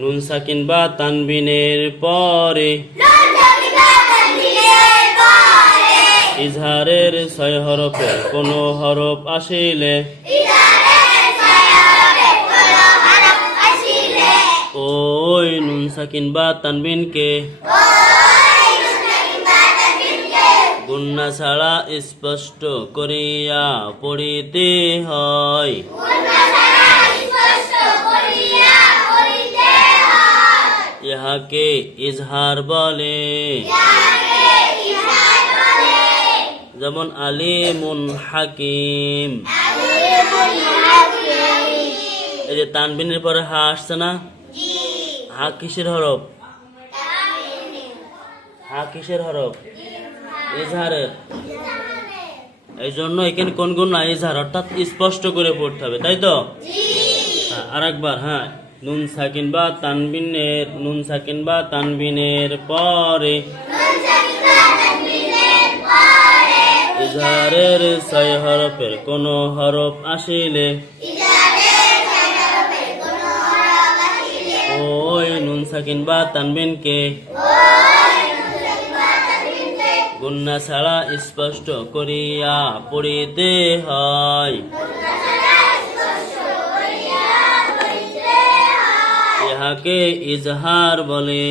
নুন সাকিন বা তানবিনের পরে ইজহারের 6 হরফের কোন হরফ আসিলে ওই নুন সাকিন বা তানবিনকে গুন্না ছাড়া স্পষ্ট করিয়া পড়িতে হয়। ইহাকে ইজহার বলে। যেমন আলিমুন হাকিম। এই যে তানবিনের পরে হা আসছে না, হা কিসের হরফ? হা কিসের হরফ? ইজহারের। এই জন্য এখানে কোন গুণা? ইজহার, অর্থাৎ স্পষ্ট করে পড়তে হবে, তাই তো? আর একবার, হ্যাঁ, নুন সাকিন বা তানবিনের পরে ইজহারের 6 হরফের কোন হরফ আসিলে ওই নুন সাকিন বা তানবিনকে গুন্না ছাড়া স্পষ্ট করিয়া পড়িতে হয়। ইহাকে ইজহার বলে।